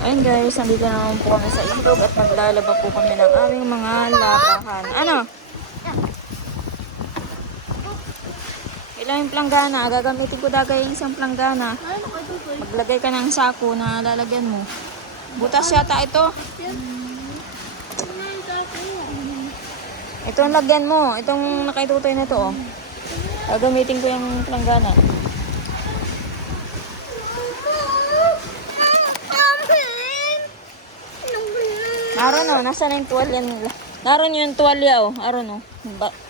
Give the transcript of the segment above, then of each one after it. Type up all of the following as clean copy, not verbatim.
Ayun guys, nandito naman po kami sa ilog at maglalaba po kami ng aming mga labahan. Ano? Ilang yung planggana? Gagamitin ko dagay yung isang planggana. Maglagay ka ng sako na lalagyan mo. Butas yata ito. Ito ang lagyan mo. Itong nakaitutoy na ito oh. Gagamitin ko yung planggana. Naroon o, nasa na yung tuwalya nila. Naroon yung tuwalya o, naroon o.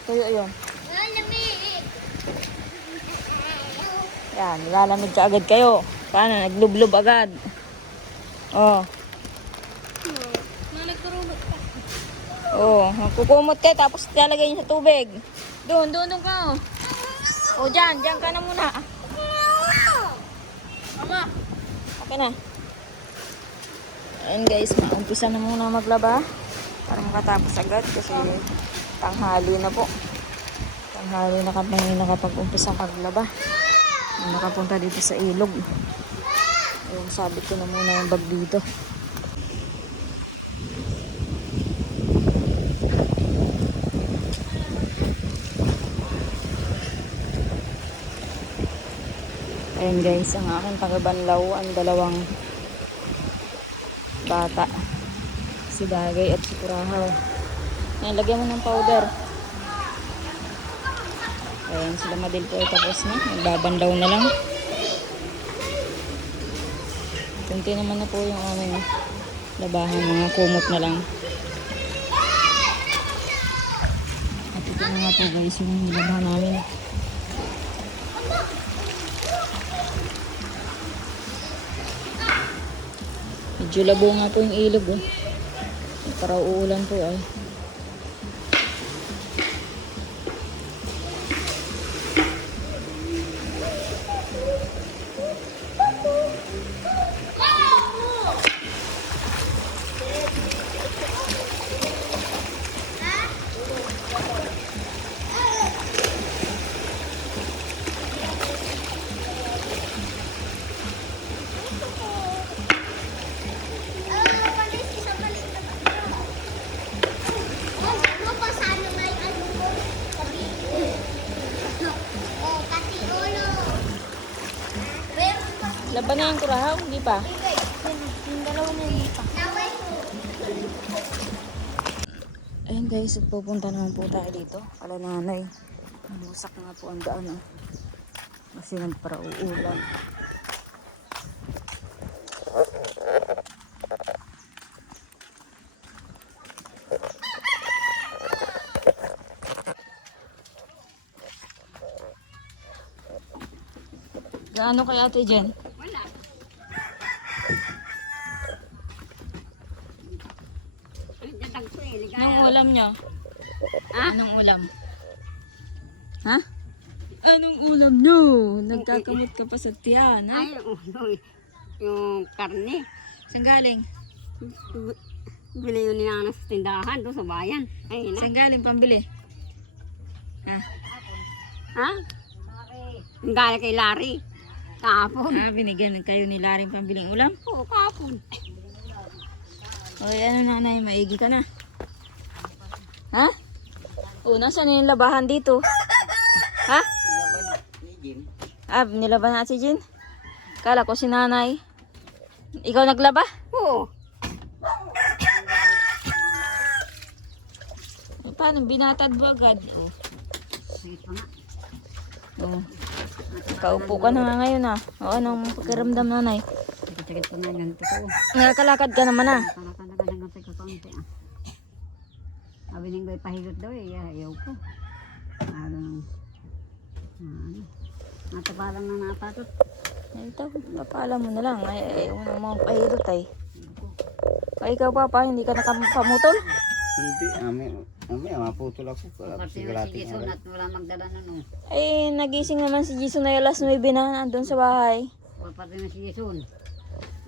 Tuyo yun. Yan, nilalamig ka agad kayo. Paano, naglublob agad. Oh. Oh, magkukumot ka tapos lalagay niyo sa tubig. Doon ka o. O dyan ka na muna. Mama. Okay na. Ayan guys, maumpisa na muna maglaba para makatapos agad kasi tanghali na po. Tanghali na kami nakapag-umpisa maglaba. Nakapunta dito sa ilog. Ayun, sabit ko na muna yung bag dito. Ayan guys, ang aking tagabanlaw, ang dalawang bata, si Dagay at si Kurahaw. Ayan, lagyan mo ng powder. Ayan, sila Madil po ay tapos na. Nagbabandaw na lang. Kunti naman na po yung aming labahan, mga kumot na lang. At ito na nga po guys yung labahan namin. Medyo labo nga po yung ilog oh. Para uulan po ay. Laban na yung Kurahaw, hindi pa? Yung dalawa na hindi pa. Ayun guys, at pupunta naman po tayo dito. Kala nanay, mamusak nga po ang daan oh. Kasi nagparauulan. Gaano kay Ate Jen? Wala. Anong ulam nyo? Ha? Anong ulam? Ha? Anong ulam nyo? Nagkakamot ka pa sa tiyan, ha? Ay, yung karne. Saan galing? Bili yun niya sa tindahan doon sa bayan. Ay, na. Saan galing pambili? Ha? Ha? Yung galing kay Larry. Kahapon. Ah, binigyan kayo ni Laring pambiling ulam? Oo, kahapon. Oy, ano nanay, maigi ka na. Ha? O, nasaan na yung labahan dito? Ha? Ah, nilaban na si Jin? Kala ko si nanay. Ikaw naglaba? Oo. Paano, binatad mo agad? Oh. Oh. Kaupo ka na nga ngayon ah. O, anong pakiramdam nanay? Sakit ko na yung totoo. Nakakalakad ka naman ah. Kalakalaga ng gantay ko kaunti ah. Sabi niyang may pahigot daw eh. Ayaw ko. Ano nang... Natapalang na napatot. Ay, ito, papala mo na lang. Ay, unang mga pahilot ay. Ay, ikaw papa, hindi ka nakapamutol? Hindi, maputol ako. Kasi yung si Jason at wala magdala na no. Ay, nagising naman si Jason na alas 9 na nandun sa bahay. Wala pa rin si Jason.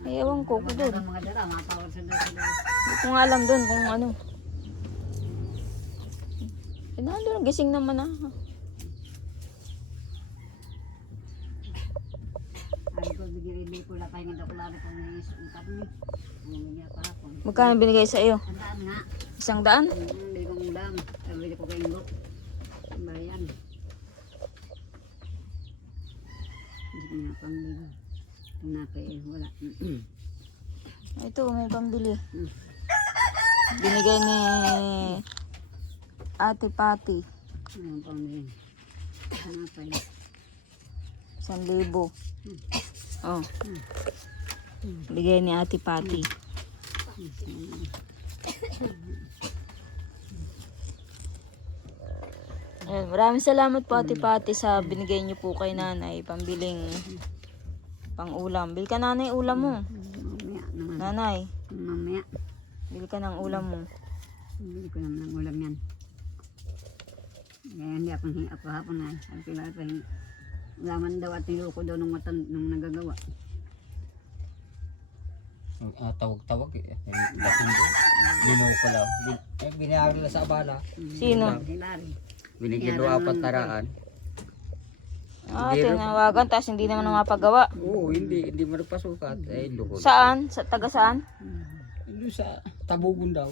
Ay, ewan ko doon. Mga dala, matawag sa dala. Hindi ko nga alam doon kung ano. Eh, nandun, gising naman ah. Sabi ko, Hindi ko lang pahinga daw ko lalo kung may karne. Bumili ako hapon. Magkano binigay sa iyo? Tandaan nga. 100? Bili kong ulam. Bili ko kayong lot. Bayan. Hindi ko na pambili. Nakay wala. Ito, may pambili. Binigay ni Ate Pati. Ano pambili? Nakay. 1,000. Oh. Bigay ni Ate Pati. Ayan, maraming salamat po Ate Pati sa binigay niyo po kay nanay. Pambiling pang-ulam. Bili ka nanay ulam mo. Mamaya naman. Nanay, Mamaya. bili ka ng ulam mo. Bili ko naman ng ulam yan. Kaya hindi ako hapon nga. Sabi ko lang pa ulaman daw at niloko daw nung nagagawa. Tawag-tawag eh. Dating doon. Binuho ko lang. Binayari na sa abala. Sino? Hilari. Binigyan doon apat taraan. Ah, tinawagan tapos hindi naman mapagawa. Oo, hindi mo nagpasukat. Eh, lukod. Saan? Sa taga saan? Doon sa Tabugon daw.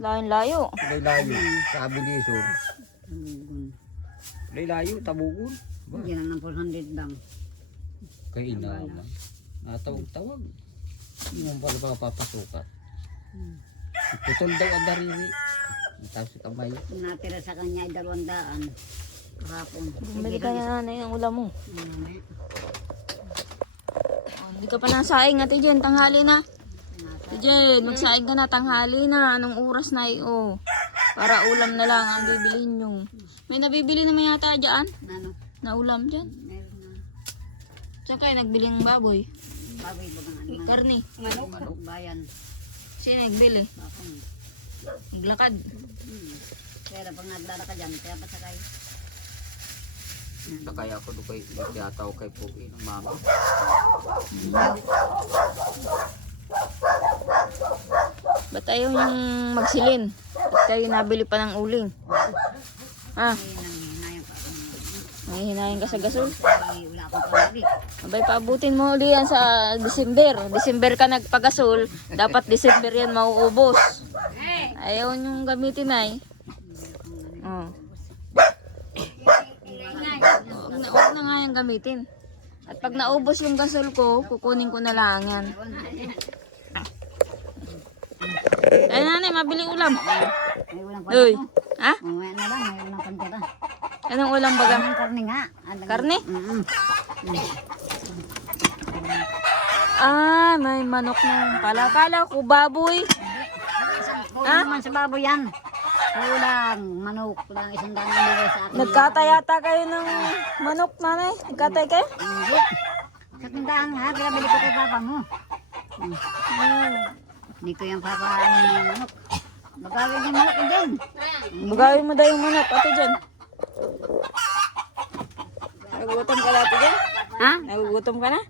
Layo-layo. Layo. Sa Abilisor. Layo, Tabugon. Yan ang 400 lang. Kay ina man. Tawag-tawag. Hindi mo pala papasukat. Putol daw ang dariri. Tapos kamay. Natira sa kanya ay 200. Kahapon. Bumili ka na nanay ng ulam mo. Mamaya. Oh, hindi ka pa nasaing Ate Jen, tanghali na. Ate Jen, magsaing ka na, tanghali na. Anong oras na oh. Para ulam na lang ang bibiliin nyo. May nabibili naman yata dyan? Ano? Na ulam dyan? Meron na. Saan kayo nagbiling baboy? Baboy ba kang ano? Karni? Manok bayan. Sino nagbili? Bakong. Naglakad? Kaya pag naglalakad dyan, kaya pa sakay. Kaya ako doon kay Yataw kay Pugi ng mama. Ba't ayaw niyong magsilin? Ba't kayo nabili pa ng uling? Ha? Hinayang pa ako. May hinahin ka sa gasol? Wala akong pamili. Abay, paabutin mo uli yan sa December. December ka nagpagasol. Dapat December yan mauubos. Ayaw niyong gamitin ay. Oh. Huwag na nga yung gamitin. At pag naubos yung gasol ko, kukunin ko na lang yan. Ay nanay, mabili ulam. May ulang pa Uy, ako. ha? Mamaya na lang, may ulang pantira. Anong ulam baga? Ang karne nga. Karne? Ah, may manok na. Kala ko baboy. Ha? Naman sa baboy yan. Ulang, manok. Ulang 100 ang bigay sa akin. Nagkatayata kayo ng manok, nanay? Nagkatay kayo? Hindi. Sa tindahan nga, pinabili ko kay papa mo. Hindi ko yung papa ng manok. Magkawin yung manok din. Bugawin mo daw yung manok, ate dyan. Nagugutom ka na, ate dyan? Ha? Nagugutom ka na?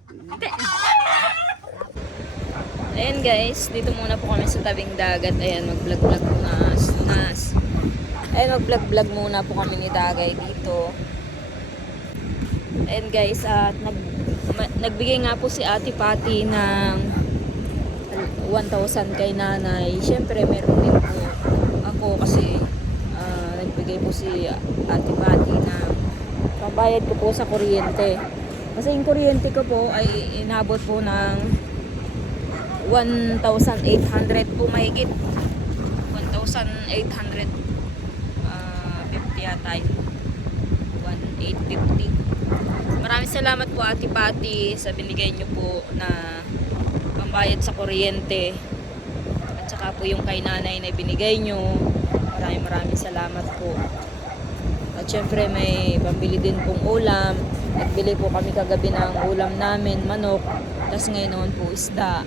Ayan guys, dito muna po kami sa tabing dagat. Ayan, mag-vlog-vlog muna. Ayan, mag-vlog-vlog muna po kami ni Dagay dito. Ayan guys, at nagbigay nga po si Ate Pati ng 1,000 kay nanay. Siyempre, meron din po ako kasi nagbigay po si Ate Pati ng pambayad ko po sa kuryente. Kasi yung kuryente ko po ay inabot po ng 1,800 po mahigit. 1,850 yata yun. 1,850. Maraming salamat po Ate Pati sa binigay nyo po na pambayad sa kuryente. At saka po yung kay nanay na binigay nyo. Maraming salamat po. At syempre may pambili din pong ulam. Nagbili po kami kagabi ng ulam namin, manok. Tapos ngayon naman po isda.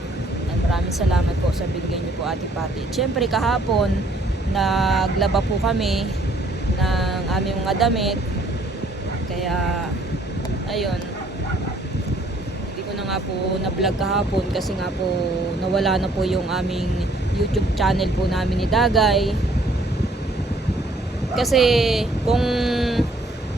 Maraming salamat po sa binigay niyo po Ate Pati. Siyempre kahapon naglaba po kami ng aming mga damit. Kaya ayun. Hindi ko na nga po na-vlog kahapon kasi nga po nawala na po yung aming YouTube channel po namin ni Dagay. Kasi kung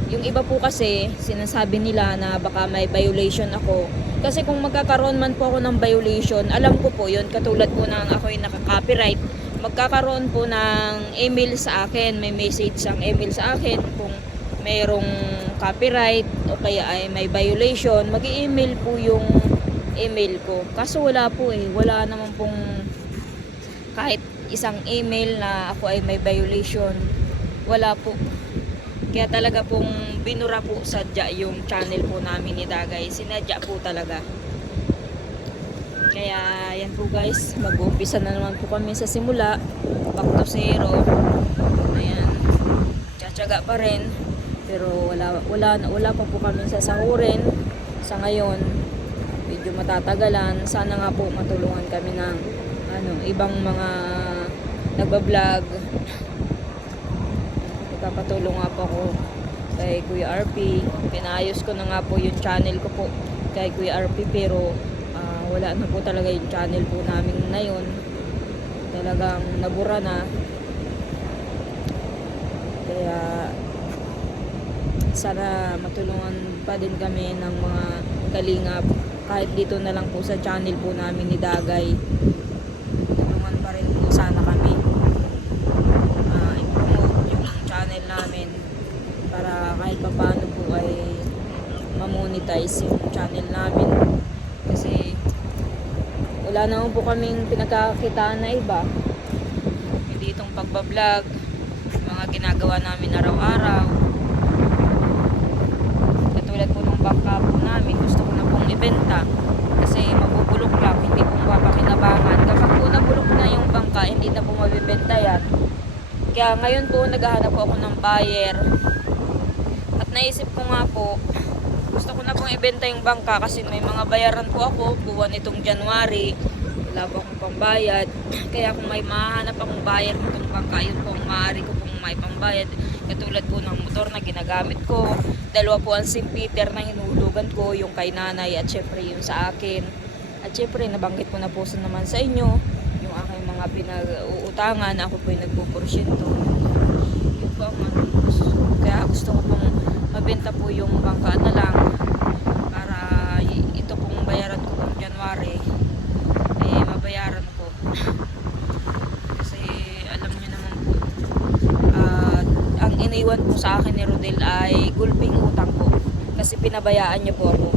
yung iba po kasi sinasabi nila na baka may violation ako. Kasi kung magkakaroon man po ako ng violation, alam ko po yun, katulad po ng ako'y naka-copyright, magkakaroon po ng email sa akin, may message ang email sa akin kung mayroong copyright o kaya ay may violation, mag-i-email po yung email ko. Kaso wala po wala naman pong kahit isang email na ako ay may violation. Wala po. Kaya talaga pong binura po sadya yung channel po namin ni Dagay. Sinadya po talaga. Kaya yan po guys, mag-uumpisa na naman po kami sa simula. Back to zero. Ayan. Tsatsaga pa rin. Pero wala pa po kami sasahurin sa ngayon. Medyo matatagalan. Sana nga po matulungan kami ng ibang mga nagbablog. Nagpapatulong nga po ako kay Kuya RP. Pinaayos ko na nga po yung channel ko po kay Kuya RP, pero wala na po talaga yung channel po namin na yun. Talagang nabura na. Kaya sana matulungan pa din kami ng mga kalingap kahit dito na lang po sa channel po namin ni Dagay. Tulungan pa rin po sana kami i-promote yung channel namin para kahit pa paano po ay ma-monetize yung channel namin, kasi wala naman po kaming pinagkakakitaan na iba, hindi itong pagbablog, mga ginagawa namin araw-araw. Katulad po ng bangka po namin, gusto ko na pong ibenta kasi mabubulok lang, hindi po mapapakinabangan. Kapag po nabulok na yung bangka, hindi na po mabibenta yan. Kaya ngayon po naghahanap po ako ng buyer. At naisip ko nga po, gusto ko na pong ibenta yung bangka kasi may mga bayaran po ako buwan itong January. Wala po akong pambayad. Kaya kung may mahanap akong buyer nitong bangka, yun po ang maaari ko pong may pambayad. Katulad po ng motor na ginagamit ko. Dalawa po ang St. Peter na hinulugan ko, yung kay nanay at syempre yung sa akin. At syempre nabanggit ko na po naman sa inyo yung aking mga pinag-uutangan. Ako po yung nagpuporsyento. Yun po ang kaya gusto ko pong mabenta po yung bangka na lang para ito pong bayaran ko ng January mabayaran ko. Kasi alam niyo naman po, ang iniwan po sa akin ni Rodel ay gulping utang ko kasi pinabayaan niya po ako.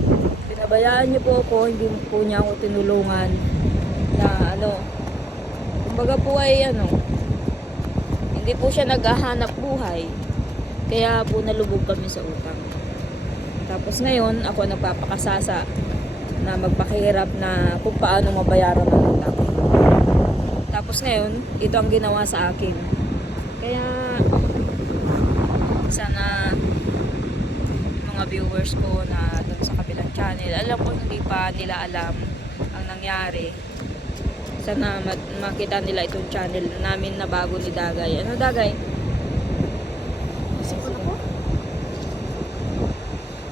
Hindi po niya ako tinulungan na kumbaga po ay hindi po siya naghahanap buhay. Kaya po nalubog kami sa utang. Tapos ngayon, ako nagpapakasasa na magpakihirap na kung paano mabayaran ang utang. Tapos ngayon, ito ang ginawa sa akin. Kaya sana mga viewers ko na doon sa kabilang channel, alam ko hindi pa nila alam ang nangyari. Sana makita nila itong channel namin na bago ni Dagay. Ano Dagay?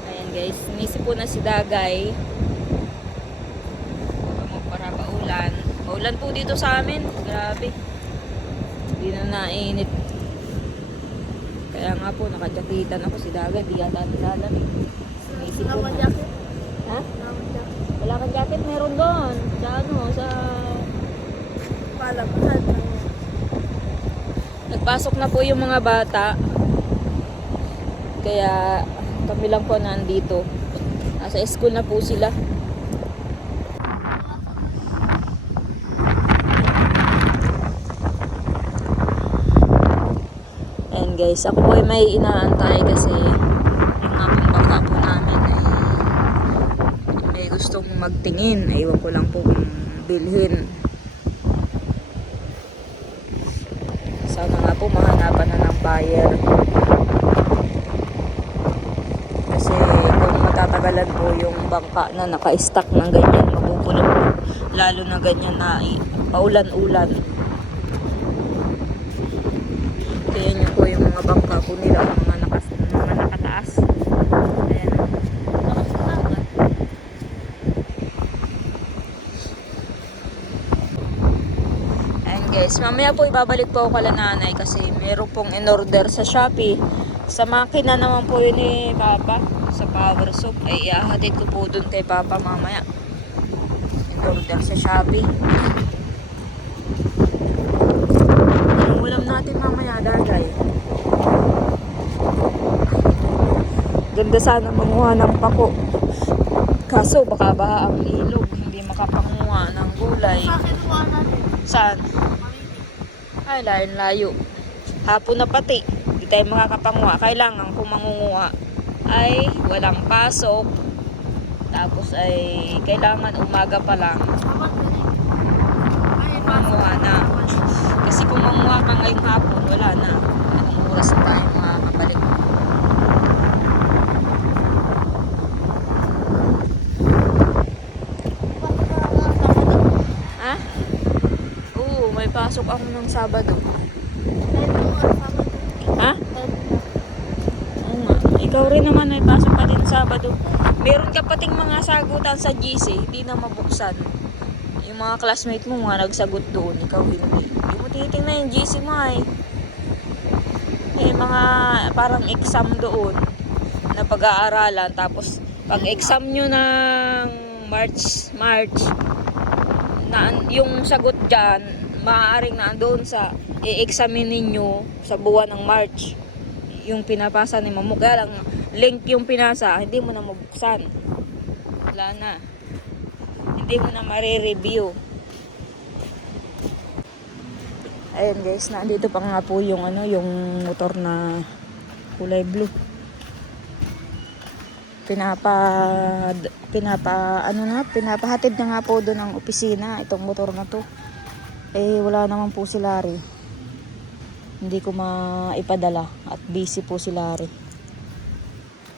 Ayan guys, sinisip po na si Dagay. Para paulan. Maulan po dito sa amin. Grabe. Hindi na nainit. Kaya nga po, nakajakitan ako si Dagay. Di yata nilalamig. Sinisip po na. Ha? Wala kang jacket? Meron doon. Sa palabahan. Nagpasok na po yung mga bata. Kaya kami lang po nandito. Nasa school na po sila. And guys, ako po ay may inaantay kasi yung aming bangka po namin ay may gustong magtingin. Ewan ko lang po kung bilhin. Sana nga po mahanapan na ng buyer. Kasi kung matatagalan po yung bangka na naka-stack ng ganyan, mabubulok. Lalo na ganyan na paulan-ulan. Kaya nyo po yung mga bangka po nila, mga nakataas. Ayan. Ayan guys, mamaya po ibabalik po ako kala nanay kasi meron pong in-order sa Shopee. Sa makina naman po yun ni Papa. Sa power soup ay ihahatid ko po dun kay Papa mamaya. In-order sa Shopee. Anong ulam natin mamaya, Dagay? Ganda sana manguha ng pako. Kaso baka baha ang ilog, hindi makapanguha ng gulay. Saan? Ay, layo. Hapon na pati. Hindi tayo makakapanguha. Kailangan kung mangunguha ay walang pasok. Tapos ay kailangan umaga pa lang. Manguha na. Kasi kung manguha ka ngayong hapon, wala na. Anong oras na tayo makakabalik? Ha? Oo, may pasok ako ng Sabado. Ha? Oo nga. Ikaw rin naman may pasok pa din Sabado. Meron ka pating mga sagutan sa GC, hindi na mabuksan. Yung mga classmate mo mga nagsagot doon, ikaw hindi. Hindi mo tinitingnan yung GC mo ay. May mga parang exam doon na pag-aaralan. Tapos pag exam nyo ng March, na, yung sagot dyan, maaaring naandoon sa i-examine ninyo sa buwan ng March. Yung pinapasa ni Mamo. Kaya lang, link yung pinasa, hindi mo na mabuksan. Wala na. Hindi mo na marireview. Ayan guys, nandito pa nga po yung yung motor na kulay blue. Pinapahatid na nga po doon ang opisina itong motor na to. Eh wala naman po si Larry. Hindi ko maipadala at busy po si Larry.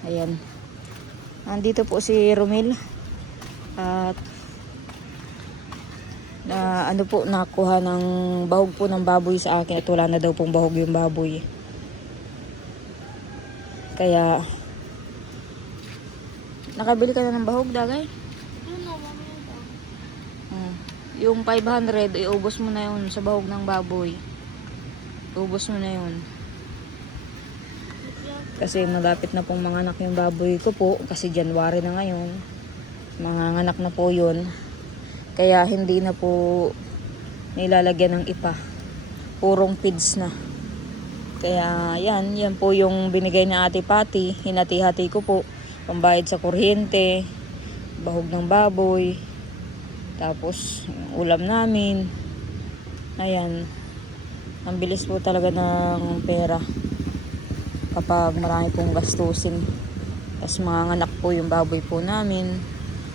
Ayan. Nandito po si Romel. At nakuha ng bahog po ng baboy sa akin at wala na daw pong bahog yung baboy. Kaya nakabili ka na ng bahog, Dagay? Yung 500, iubos mo na yun sa bahog ng baboy. Ubos mo na yun. Kasi malapit na pong manganak yung baboy ko po. Kasi January na ngayon. Manganganak na po yun. Kaya hindi na po nilalagyan ng ipa. Purong feeds na. Kaya yan po yung binigay na Ate Pati. Hinati-hati ko po. Pambayad sa kuryente, bahog ng baboy, tapos ulam namin. Ayan. Ang bilis po talaga ng pera kapag marami pong gastusin. Tapos manganganak po yung baboy po namin.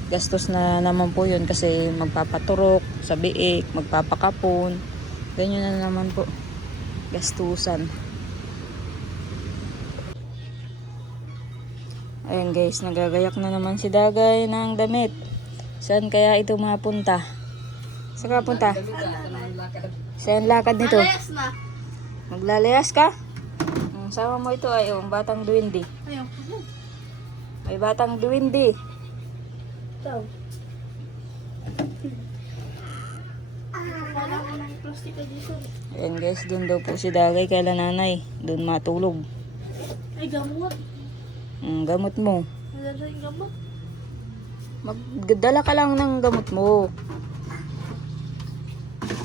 Gastos na naman po yun kasi magpapaturok sa biik, magpapakapon. Ganyan na naman po. Gastusan. Ayan guys, nagagayak na naman si Dagay ng damit. Saan kaya ito mapunta? Saan ka punta? Saan lakad nito? Maglalayas ka? Sama mo ito ay batang duwindi. Ay batang duwindi. Ayan guys, dun daw po si Dagay kaya nanay. Dun matulog. Ay, gamot. Gamot mo. Wala yung gamot. Magdala ka lang ng gamot mo.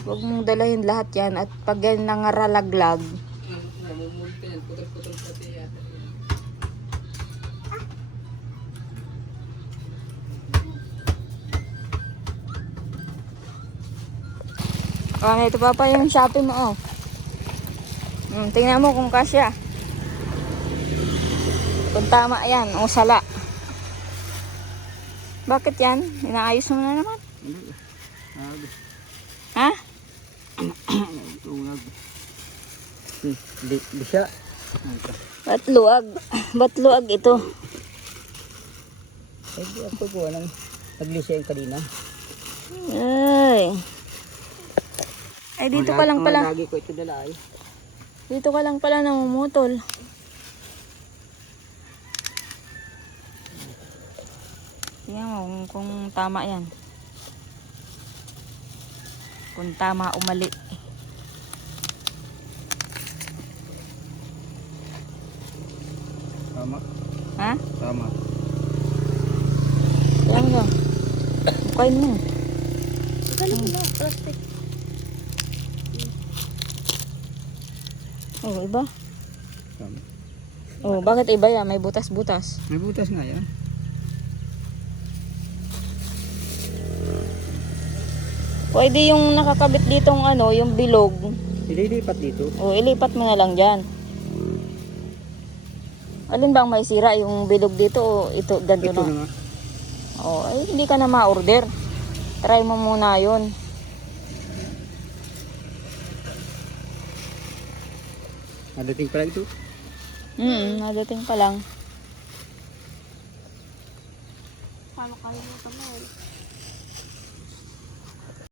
Huwag mong dalahin lahat yan. At pag yan nangaralaglag, ito papa yung Shopee mo tingnan mo kung kasya. Kung tama yan, o sala. Bakit yan? Inaayos mo na naman. Ha? Bisa. Ba't luag? Ba't luag ito? Hindi ako ko nang naglisa yung kanina. Ay dito ka lang pala. Lagi ko ito dala ay. Dito ka lang pala namumutol. Tingnan mo kung tama yan. Kung tama o mali. Tama. Ha? Tama. Kain mo. Ganun na, plastic. Oh, iba. Oh, bakit iba yan? May butas-butas. May butas nga yan. Pwede yung nakakabit ditong ano, yung bilog. Ililipat dito. O, ilipat mo na lang dyan. Alin bang may sira? Yung bilog dito o ito, ganito Ito na? na nga. O, ay, hindi ka na ma-order. Try mo muna yun. Nadating pala ito. Nadating pa lang. Paano kayo mo tamay?